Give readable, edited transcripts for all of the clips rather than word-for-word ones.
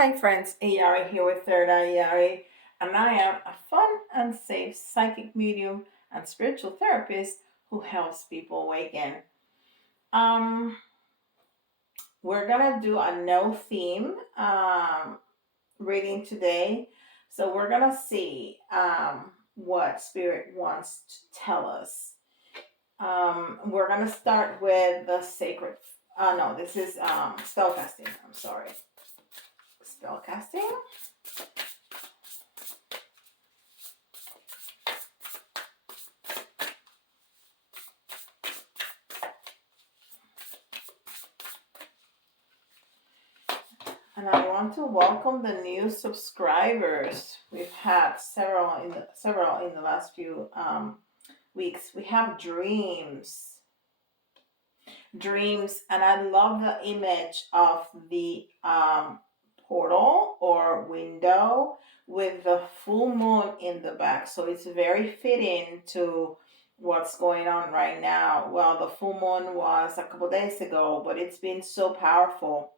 Hi friends, Ayari here with Third Eye Ayari, and I am a fun and safe psychic medium and spiritual therapist who helps people awaken. Um, we're gonna do a no theme reading today, so we're gonna see what spirit wants to tell us. We're gonna start with the sacred. No, this is spellcasting. I'm sorry, spellcasting. And I want to welcome the new subscribers. We've had several in the last few weeks. We have dreams, and I love the image of the portal or window with the full moon in the back. So it's very fitting to what's going on right now. Well, the full moon was a couple days ago, but it's been so powerful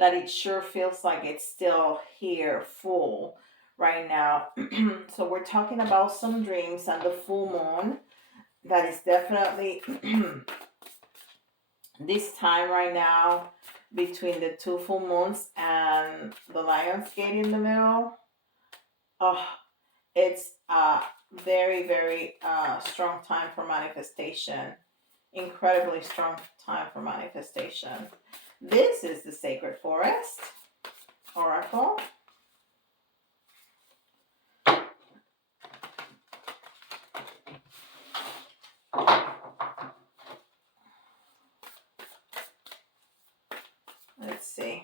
that it sure feels like it's still here full right now. So we're talking about some dreams and the full moon. That is definitely this time right now between the two full moons and the Lion's Gate in the middle. Oh, it's a very strong time for manifestation. Incredibly strong time for manifestation. This is the Sacred Forest Oracle. Let's see.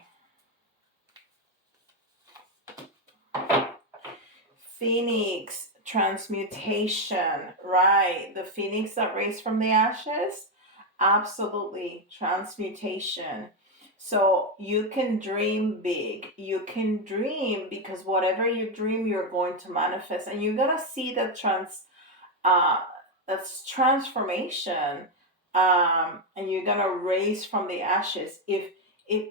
Phoenix transmutation, right? The phoenix that raised from the ashes, absolutely transmutation. So you can dream big. You can dream because whatever you dream, you're going to manifest, and you're gonna see uh, that's transformation. And you're gonna raise from the ashes. If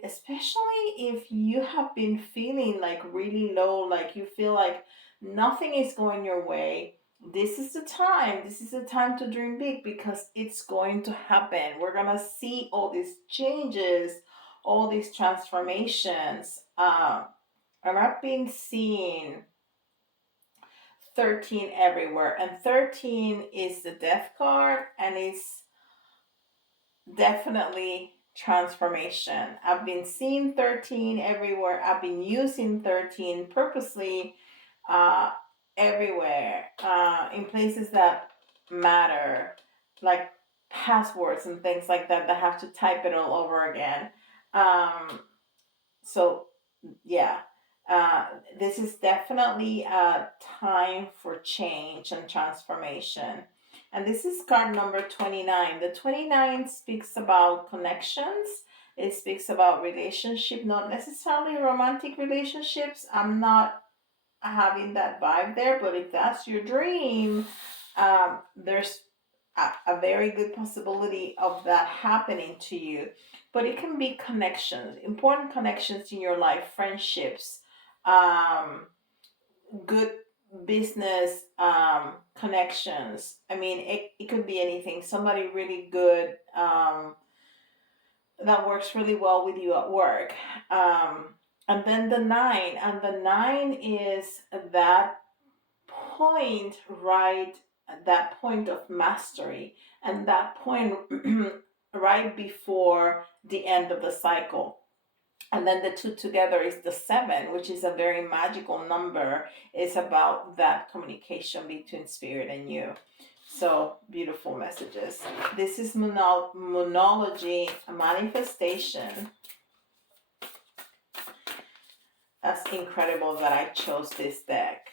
especially if you have been feeling like really low, like you feel like nothing is going your way, this is the time. This is the time to dream big because it's going to happen. We're gonna see all these changes, all these transformations. And I've been seeing 13 everywhere, and 13 is the death card, and it's definitely transformation. I've been seeing 13 everywhere. I've been using 13 purposely uh, everywhere, in places that matter, like passwords and things like that, that have to type it all over again. So yeah, uh, this is definitely a time for change and transformation. And this is card number 29. The 29 speaks about connections. It speaks about relationship, not necessarily romantic relationships. I'm not having that vibe there, but if that's your dream, there's a very good possibility of that happening to you. But it can be connections, important connections in your life, friendships, um, good business connections. I mean, it could be anything. Somebody really good that works really well with you at work. And then the nine is that point, right? That point of mastery, and that point right before the end of the cycle. And then the two together is the seven, which is a very magical number. It's about that communication between spirit and you. So beautiful messages. This is Moonology, a manifestation. That's incredible that I chose this deck.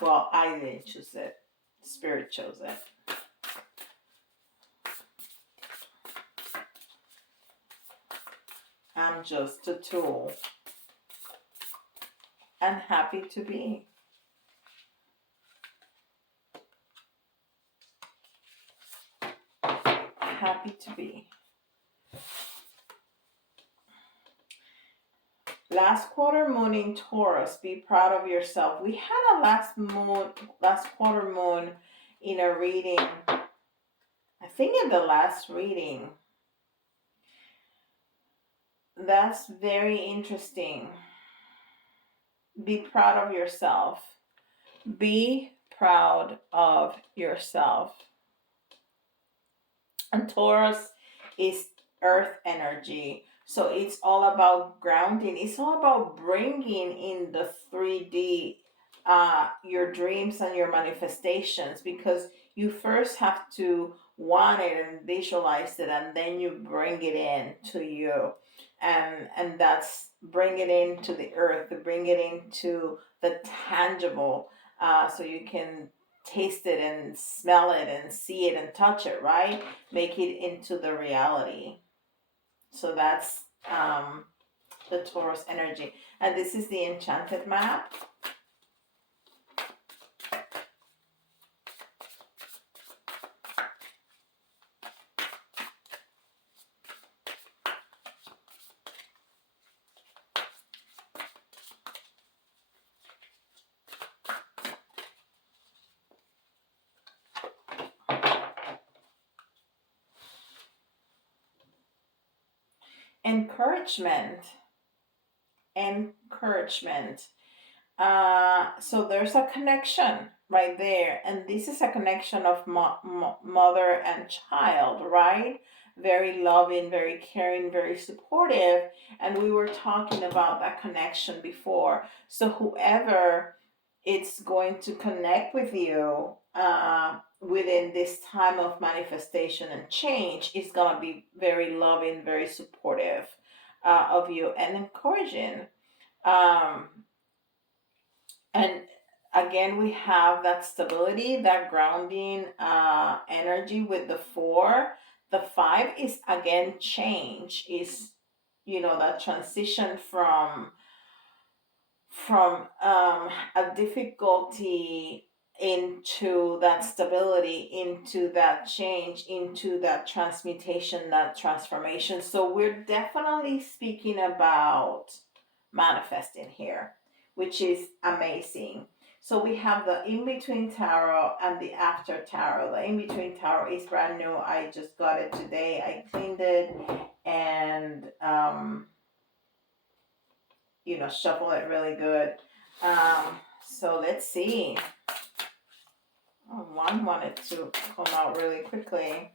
Well, I didn't choose it. Spirit chose it. I'm just a tool. And happy to be. Happy to be. Last quarter moon in Taurus. Be proud of yourself. We had a last quarter moon in a reading. I think in the last reading. That's very interesting. Be proud of yourself. Be proud of yourself. And Taurus is earth energy. So it's all about grounding. It's all about bringing in the 3D, your dreams and your manifestations, because you first have to want it and visualize it, and then you bring it in to you. And that's bring it into the earth, bring it into the tangible, so you can taste it and smell it and see it and touch it, right? Make it into the reality. So that's the Taurus energy. And this is the enchanted map. Encouragement. So there's a connection right there, and this is a connection of mother and child, right? Very loving, very caring, very supportive, and we were talking about that connection before. So whoever it's going to connect with you, within this time of manifestation and change is going to be very loving, very supportive, of you, and encouraging. Um, and again, we have that stability, that grounding, energy with the four. The five is again change, is, that transition from a difficulty into that stability, into that change, into that transmutation, that transformation. So we're definitely speaking about manifesting here, which is amazing. So we have the in between tarot and the after tarot. The in between tarot is brand new. I just got it today. I cleaned it and shuffle it really good. So let's see. Oh, one wanted to come out really quickly.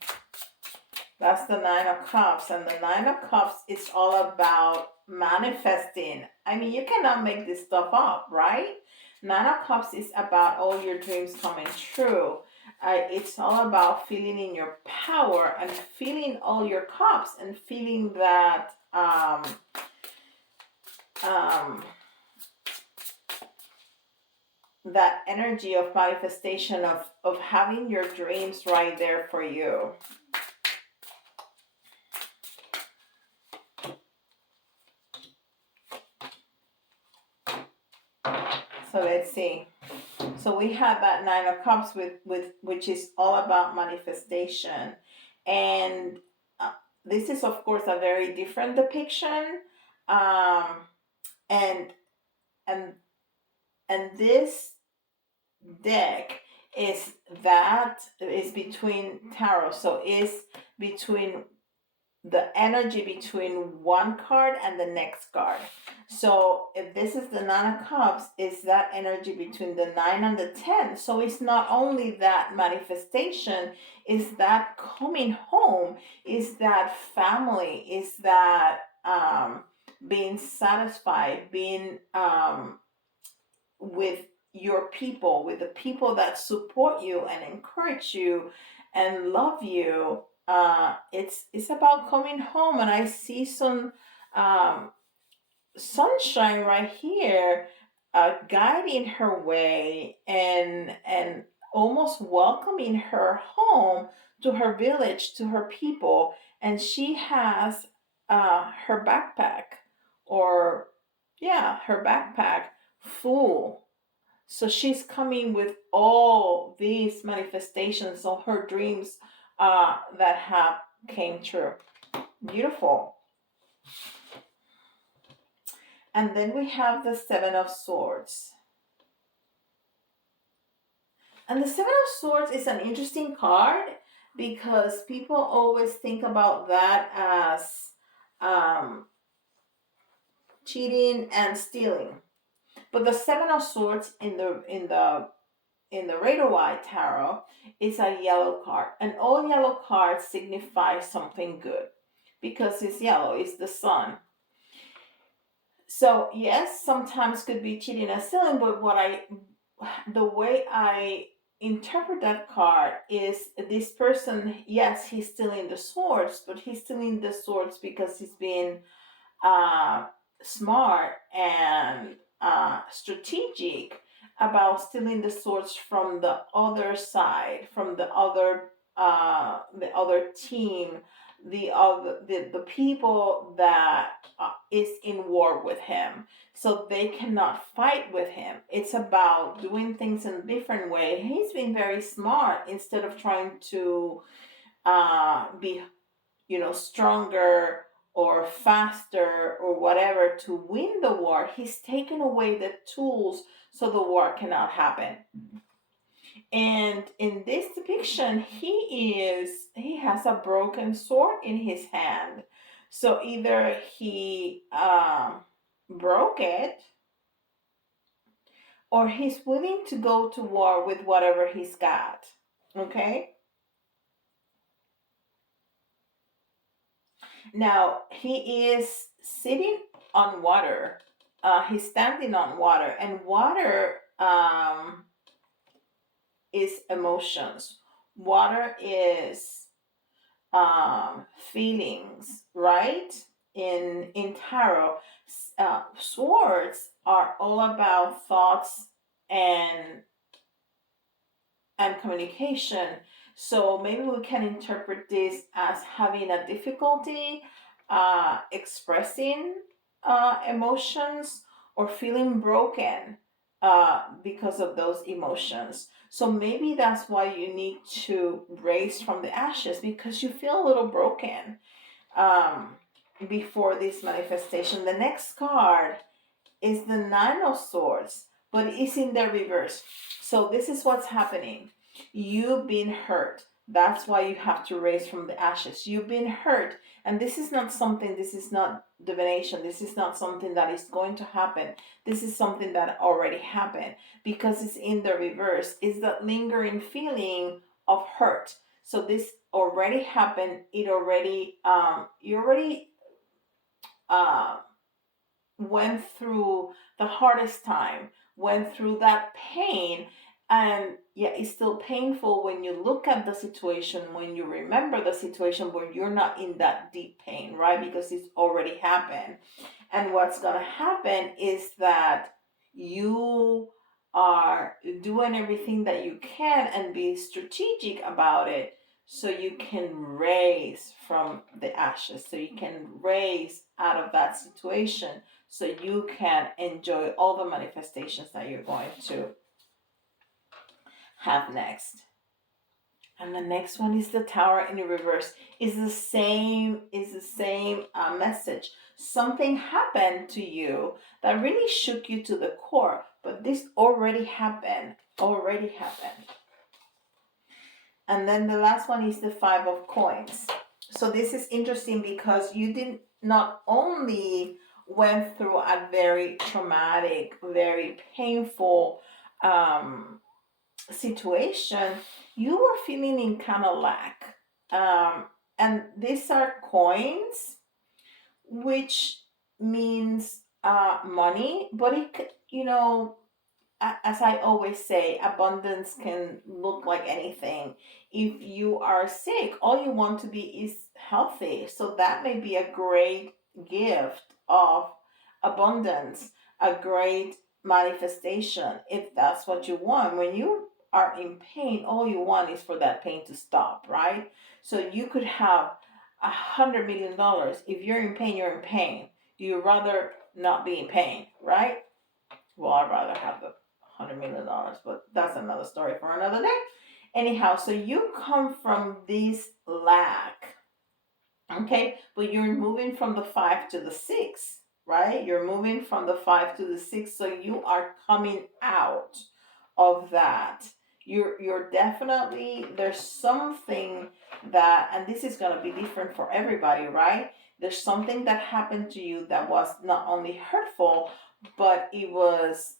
That's the Nine of Cups, and the Nine of Cups is all about manifesting. I mean, you cannot make this stuff up, right? Nine of Cups is about all your dreams coming true. It's all about feeling in your power and feeling all your cups and feeling that that energy of manifestation, of having your dreams right there for you. So let's see. So we have that Nine of Cups with which is all about manifestation, and this is of course a very different depiction, um, and and and this deck is between tarot, so is between the energy between one card and the next card. So if this is the Nine of Cups, is that energy between the 9 and the 10. So it's not only that manifestation, is that coming home, is that family, is that being satisfied, being with your people, with the people that support you and encourage you and love you. It's about coming home, and I see some sunshine right here, guiding her way and almost welcoming her home, to her village, to her people, and she has her backpack, or yeah, her backpack full. So she's coming with all these manifestations of her dreams, that have came true. Beautiful. And then we have the Seven of Swords. And the Seven of Swords is an interesting card because people always think about that as um, cheating and stealing. But the Seven of Swords in the Rider Waite Tarot is a yellow card, and all yellow cards signify something good because it's yellow, it's the sun. So yes, sometimes could be cheating and stealing, but the way I interpret that card is this person, yes, he's stealing the swords, but he's stealing the swords because he's being uh, smart and strategic about stealing the swords from the other side, from the other team, the people that is in war with him, so they cannot fight with him. It's about doing things in a different way. He's been very smart. Instead of trying to be stronger or faster or whatever to win the war, he's taken away the tools so the war cannot happen. And in this depiction, he has a broken sword in his hand. So either he broke it, or he's willing to go to war with whatever he's got. Okay? Now he is sitting on water. He's standing on water, and water is emotions. Water is feelings, right? In tarot, swords are all about thoughts and communication. So maybe we can interpret this as having a difficulty expressing emotions, or feeling broken because of those emotions. So maybe that's why you need to raise from the ashes, because you feel a little broken um, before this manifestation. The next card is the Nine of Swords, but it's in the reverse. So this is what's happening. You've been hurt. That's why you have to raise from the ashes. You've been hurt. And this is not divination. This is not something that is going to happen. This is something that already happened, because it's in the reverse. It's that lingering feeling of hurt. So this already happened. You already uh, went through the hardest time, went through that pain, and yeah, it's still painful when you look at the situation, when you remember the situation, but you're not in that deep pain, right? Because it's already happened. And what's going to happen is that you are doing everything that you can and be strategic about it, so you can raise from the ashes, so you can raise out of that situation, so you can enjoy all the manifestations that you're going to have next. And the next one is the Tower in reverse. Is the same message. Something happened to you that really shook you to the core, but this already happened. And then the last one is the Five of Coins. So this is interesting because you did not only went through a very traumatic, very painful situation, you were feeling in kind of lack. And these are coins, which means money, but as I always say, abundance can look like anything. If you are sick, all you want to be is healthy. So that may be a great gift of abundance, a great manifestation, if that's what you want. When you are in pain, all you want is for that pain to stop, right? So you could have $100 million. If you're in pain, you're in pain. You'd rather not be in pain, right? Well, I'd rather have the $100 million, but that's another story for another day. Anyhow, so you come from this lack, okay, but you're moving from the 5 to the 6, right? right? You're moving from the 5 to the 6, so you are coming out of that. You're definitely, there's something that, and this is going to be different for everybody, right? There's something that happened to you that was not only hurtful, but it was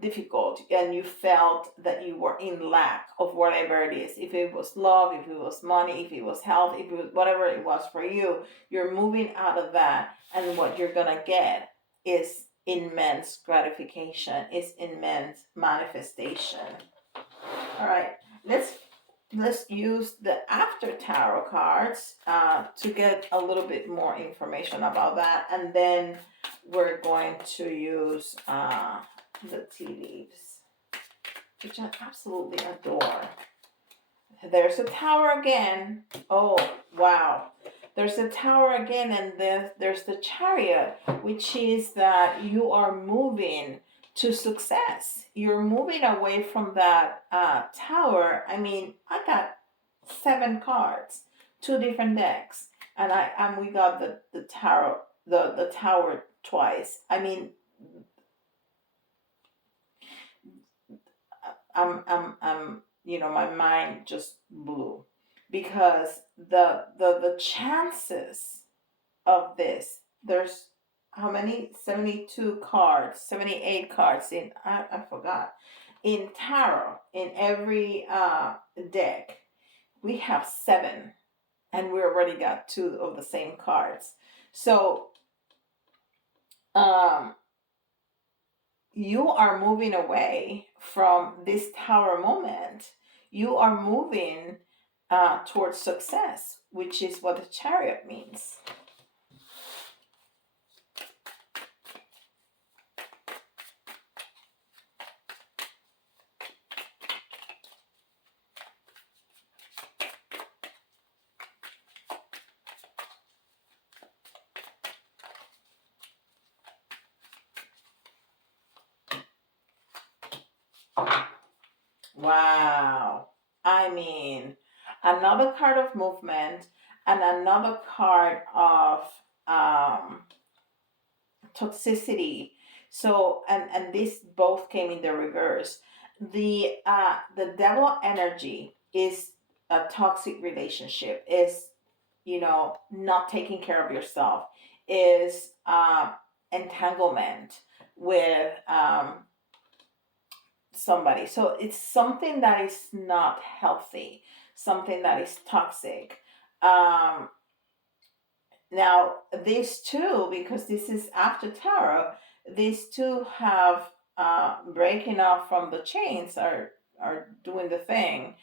difficult, and you felt that you were in lack of whatever it is. If it was love, if it was money, if it was health, if it was whatever it was for you, you're moving out of that, and what you're gonna get is immense gratification, is immense manifestation. All right, let's use the after tarot cards to get a little bit more information about that, and then we're going to use the tea leaves, which I absolutely adore. There's a tower again. Oh, wow. There's a tower again, and then there's the chariot, which is that you are moving to success. You're moving away from that tower. I mean, I got 7 cards, 2 different decks, and we got the tarot, the tower twice. I mean, I'm my mind just blew, because the chances of this, there's how many, 72 cards, 78 cards in, I forgot, in tarot, in every deck. We have 7, and we already got 2 of the same cards. So um you are moving away from this tower moment. You are moving towards success, which is what the chariot means. Wow. I mean, another card of movement and another card of um, toxicity. So, and this both came in the reverse. The devil energy is a toxic relationship, is not taking care of yourself, is entanglement with somebody. So it's something that is not healthy, something that is toxic. Um, Now, these two, because this is after tarot, these two have breaking off from the chains, are doing the thing,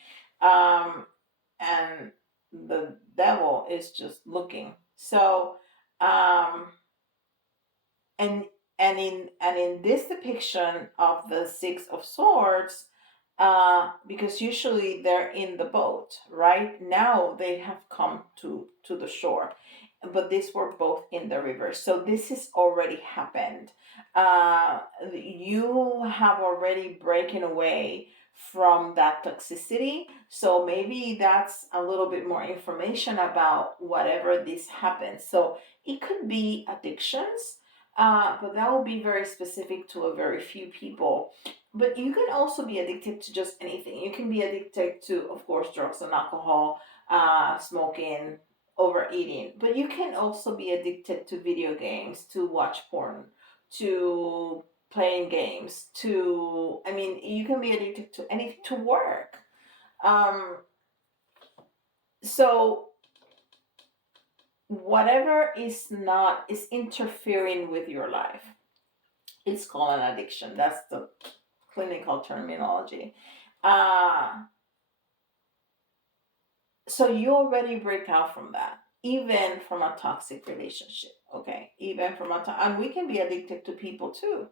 and the devil is just looking. So, um, and and in this depiction of the 6 of Swords, because usually they're in the boat, right? Now they have come to the shore, but these were both in the river, so this has already happened. You have already broken away from that toxicity, so maybe that's a little bit more information about whatever this happens. So it could be addictions, but that will be very specific to a very few people. But you can also be addicted to just anything. You can be addicted to, of course, drugs and alcohol, smoking, overeating. But you can also be addicted to video games, to watch porn, to playing games, to, I mean, you can be addicted to anything, to work. Um, so whatever is interfering with your life, it's called an addiction. That's the clinical terminology. Uh, so you already break out from that, even from a toxic relationship. Okay, even from and we can be addicted to people too.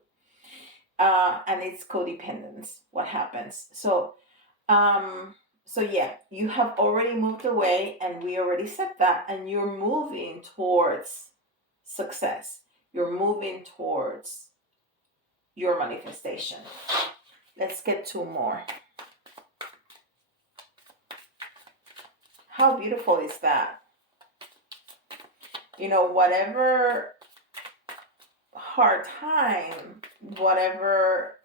And it's codependence. What happens? Um, so yeah, you have already moved away, and we already said that, and you're moving towards success. You're moving towards your manifestation. Let's get 2 more. How beautiful is that? Whatever hard time, whatever,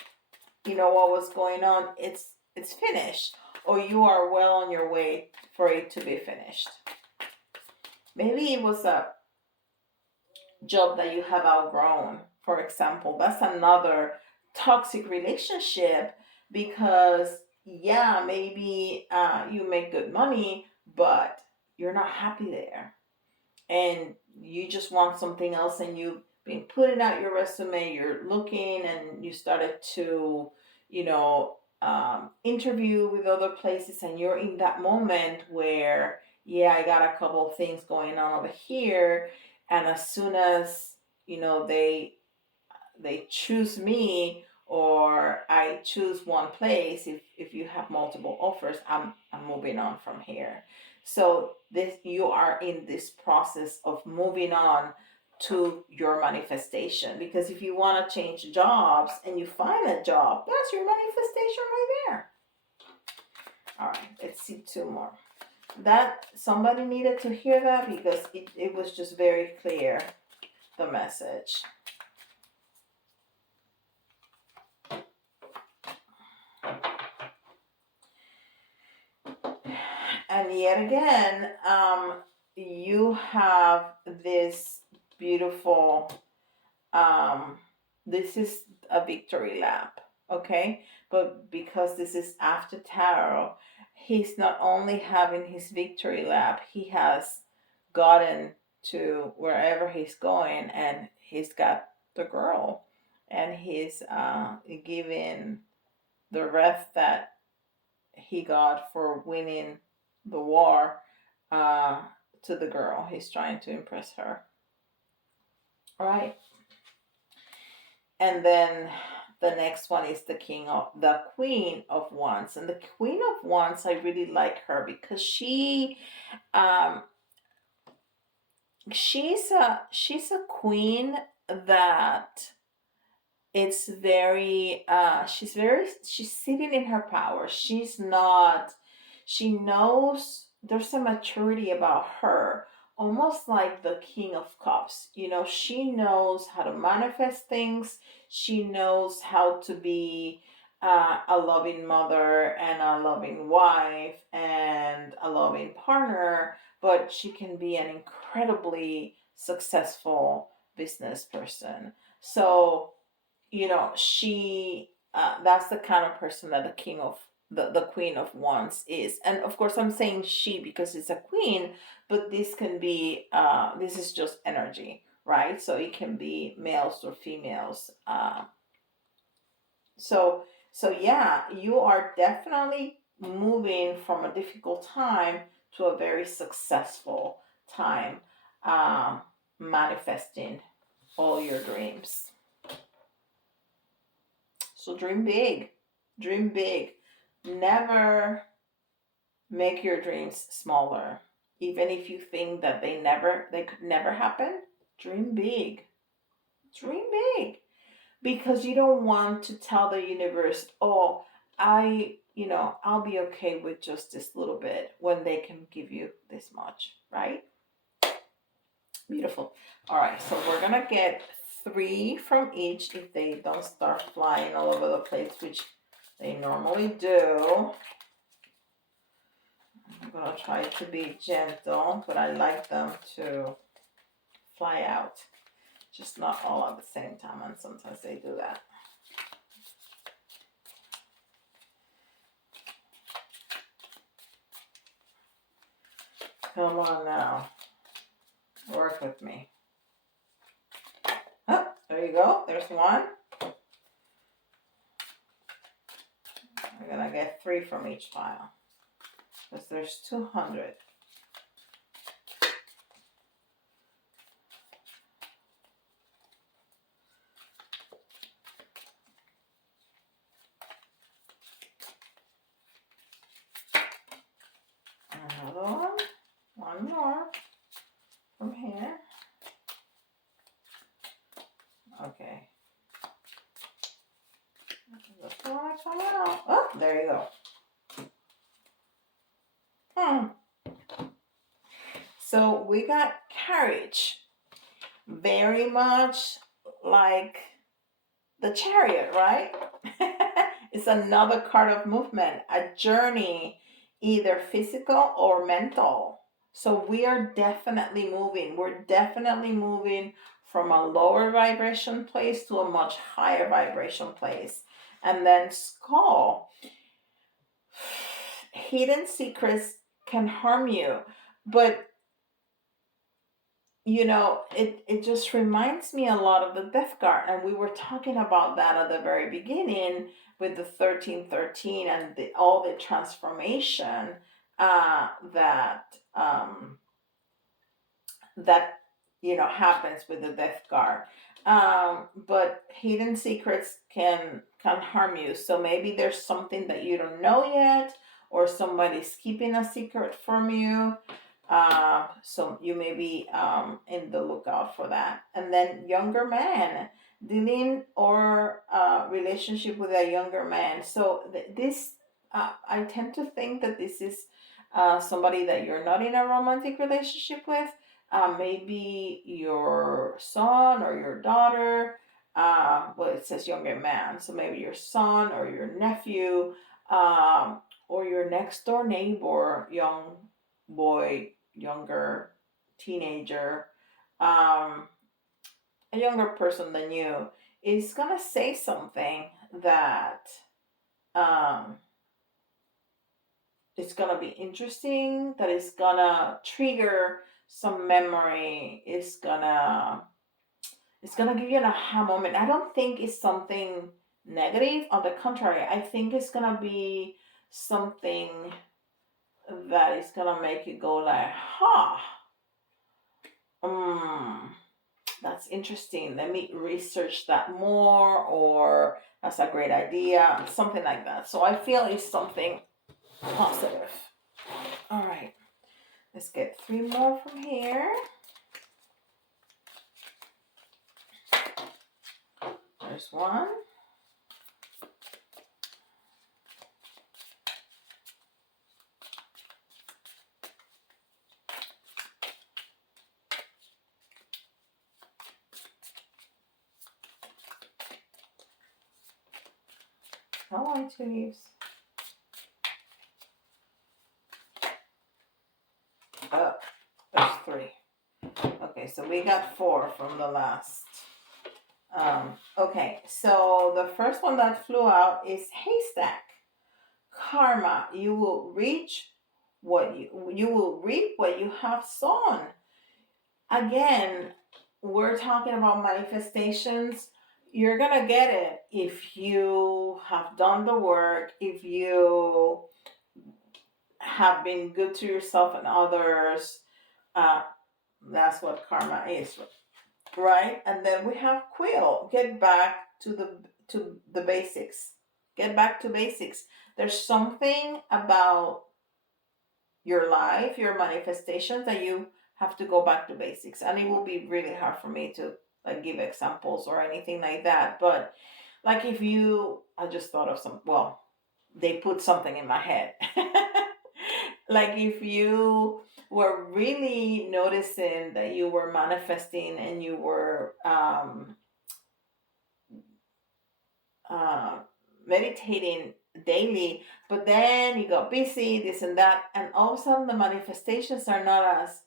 what was going on, it's finished, or you are well on your way for it to be finished. Maybe it was a job that you have outgrown, for example. That's another toxic relationship, because yeah, maybe you make good money, but you're not happy there, and you just want something else, and you've been putting out your resume, you're looking, and you started to, interview with other places, and you're in that moment where, yeah, I got a couple of things going on over here, and as soon as, they choose me, or I choose one place, if you have multiple offers, I'm moving on from here. So this, you are in this process of moving on to your manifestation, because if you want to change jobs and you find a job, that's your manifestation right there. All right, let's see two more. That somebody needed to hear that, because it was just very clear, the message. And yet again, you have this beautiful, this is a victory lap, okay? But because this is after tarot, he's not only having his victory lap, he has gotten to wherever he's going, and he's got the girl, and he's giving the wreath that he got for winning the war, uh, to the girl. He's trying to impress her. All right. And then the next one is the Queen of Wands. And the Queen of Wands, I really like her, because um, she's a queen that it's very she's sitting in her power. She knows there's a maturity about her, almost like the King of Cups. She knows how to manifest things. She knows how to be a loving mother, and a loving wife, and a loving partner, but she can be an incredibly successful business person. So, she that's the kind of person that the Queen of Wands is. And of course, I'm saying she because it's a queen, but this is just energy, right? So it can be males or females. So yeah, you are definitely moving from a difficult time to a very successful time, um, manifesting all your dreams. So dream big. Dream big. Never make your dreams smaller. Even if you think that they could never happen, dream big. Dream big. Because you don't want to tell the universe, "Oh, I'll be okay with just this little bit," when they can give you this much, right? Beautiful. All right, so we're gonna get three from each if they don't start flying all over the place, which they normally do. I'm gonna try to be gentle, but I like them to fly out. Just not all at the same time, and sometimes they do that. Come on now. Work with me. Oh, there you go. There's one. We're gonna get three from each pile, because there's 200. Another one. One more from here. Okay. This one coming out. Oh, there you go. So we got Carriage. Very much like the Chariot, right? It's another card of movement, a journey, either physical or mental. So we are definitely moving. We're definitely moving from a lower vibration place to a much higher vibration place. And then skull, hidden secrets can harm you. But it just reminds me a lot of the Death Guard, and we were talking about that at the very beginning with the 1313 and all the transformation that that happens with the Death Guard. But hidden secrets can harm you. So maybe there's something that you don't know yet, or somebody's keeping a secret from you. So you may be in the lookout for that. And then younger man, dealing or relationship with a younger man. So this, I tend to think that this is somebody that you're not in a romantic relationship with. Maybe your son or your daughter. Well, it says younger man, so maybe your son or your nephew, or your next door neighbor, young boy, younger teenager, um, a younger person than you, is gonna say something that um, it's gonna be interesting, that is gonna trigger some memory, it's gonna give you an aha moment. I don't think it's something negative. On the contrary, I think it's gonna be something that is gonna make you go like, huh, um, that's interesting. Let me research that more, or that's a great idea, something like that. So I feel it's something positive. All right, let's get three more from here. There's one. I want two leaves. Oh, there's three. Okay, so we got four from the last. Okay, so the first one that flew out is haystack. Karma. You will reach you will reap what you have sown. Again, we're talking about manifestations. You're gonna get it if you have done the work, if you have been good to yourself and others. Uh, that's what karma is, right? And then we have quill. Get back to the basics. Get back to basics. There's something about your life, your manifestations, that you have to go back to basics. And it will be really hard for me to like give examples or anything like that. But like if you, I just thought of some. Well, they put something in my head. Like if you were really noticing that you were manifesting and you were uh, meditating daily, but then you got busy, this and that, and all of a sudden the manifestations are not as,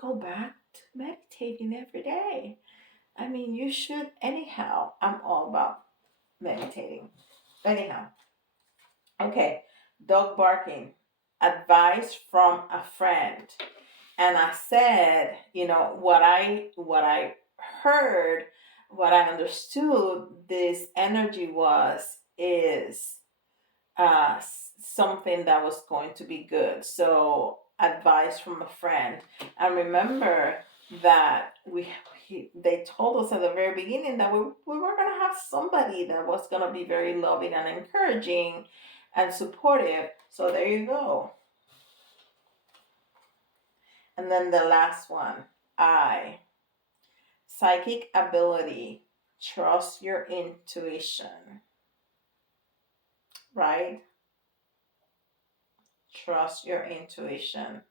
go back to meditating every day. I mean, you should, anyhow. I'm all about meditating. Anyhow, okay, dog barking, advice from a friend. And I said, what I heard, what I understood this energy was, is something that was going to be good. So advice from a friend. And remember that they told us at the very beginning that we were going to have somebody that was going to be very loving and encouraging and supportive. So there you go. And then the last one, I. Psychic ability. Trust your intuition. Right? Trust your intuition.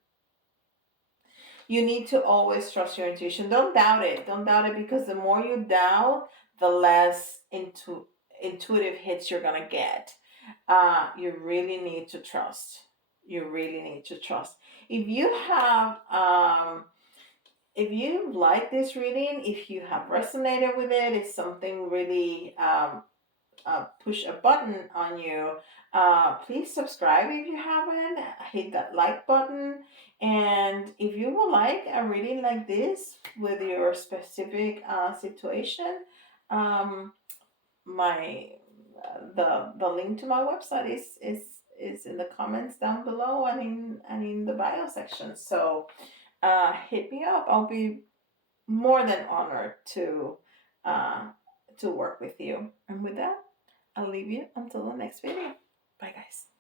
You need to always trust your intuition. Don't doubt it. Don't doubt it, because the more you doubt, the less intuitive hits you're gonna get. You really need to trust. You really need to trust. If you have if you like this reading, if you have resonated with it, if something really push a button on you, please subscribe if you haven't. Hit that like button. And if you would like a reading like this with your specific situation, um, my the link to my website is in the comments down below and in the bio section. So hit me up. I'll be more than honored uh, to work with you. And with that, I'll leave you until the next video. Bye, guys.